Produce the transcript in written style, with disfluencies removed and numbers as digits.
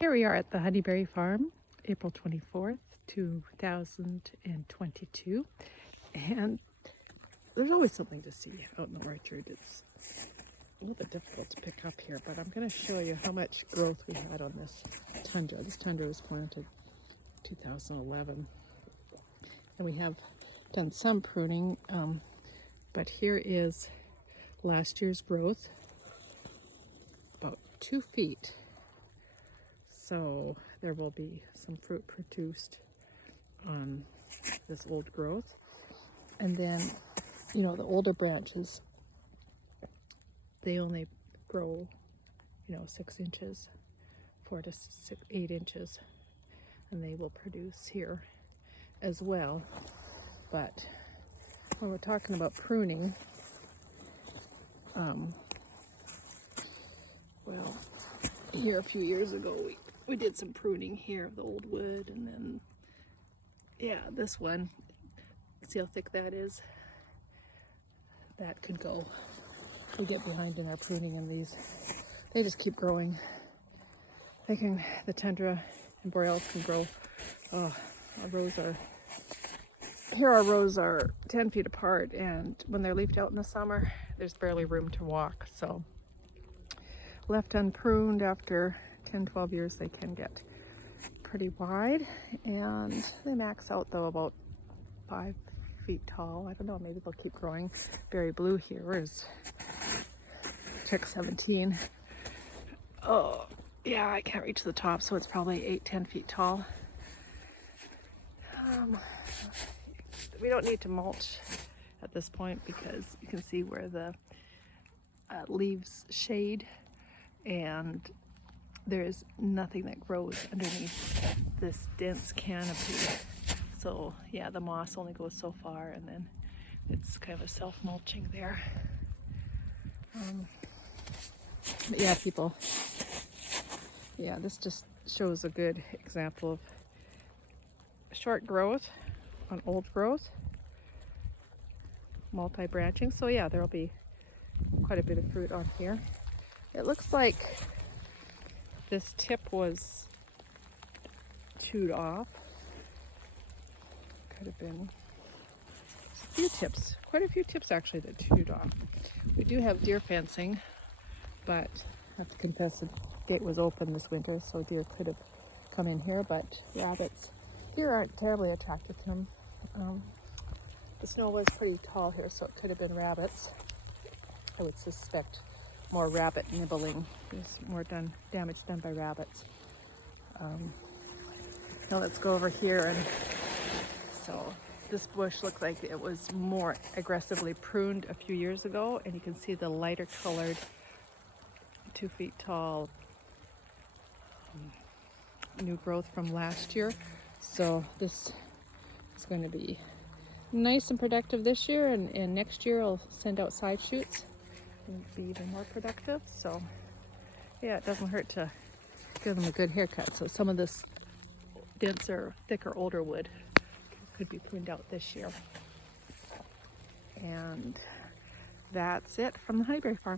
Here we are at the Honeyberry farm, April 24th, 2022, and there's always something to see out in the orchard. It's a little bit difficult to pick up here, but I'm going to show you how much growth we had on this tundra. This tundra was planted in 2011, and we have done some pruning, but here is last year's growth, about 2 feet. So there will be some fruit produced on this old growth. And then, you know, the older branches, they only grow, 6 inches, 4 to 8 inches, and they will produce here as well. But when we're talking about pruning, well, here a few years ago, we did some pruning here of the old wood, and then, yeah, this one, see how thick that is? That could go. We get behind in our pruning, and these, they just keep growing. The tundra and boreals can grow. Our rows are 10 feet apart, and when they're leafed out in the summer, there's barely room to walk. So left unpruned after 10-12 years, they can get pretty wide, and they max out though about 5 feet tall. I don't know, maybe they'll keep growing. Berry blue here is check 17. Oh yeah, I can't reach the top, so it's probably 8-10 feet tall. We don't need to mulch at this point because you can see where the leaves shade, and there's nothing that grows underneath this dense canopy. So yeah, the moss only goes so far, and then it's kind of a self-mulching there. But yeah, people, yeah, this just shows a good example of short growth on old growth, multi-branching. So yeah, there'll be quite a bit of fruit on here. It looks like this tip was chewed off. Could have been a few tips, quite a few tips actually that chewed off. We do have deer fencing, but I have to confess the gate was open this winter, so deer could have come in here, but rabbits, deer aren't terribly attracted to them. The snow was pretty tall here, so it could have been rabbits. I would suspect more rabbit nibbling. There's more damage done by rabbits. Now let's go over here, and so this bush looks like it was more aggressively pruned a few years ago, and you can see the lighter colored 2 feet tall new growth from last year. So this is going to be nice and productive this year, and next year I'll send out side shoots and be even more productive. So yeah, it doesn't hurt to give them a good haircut. So some of this denser, thicker, older wood could be pruned out this year. And that's it from the Honeyberry farm.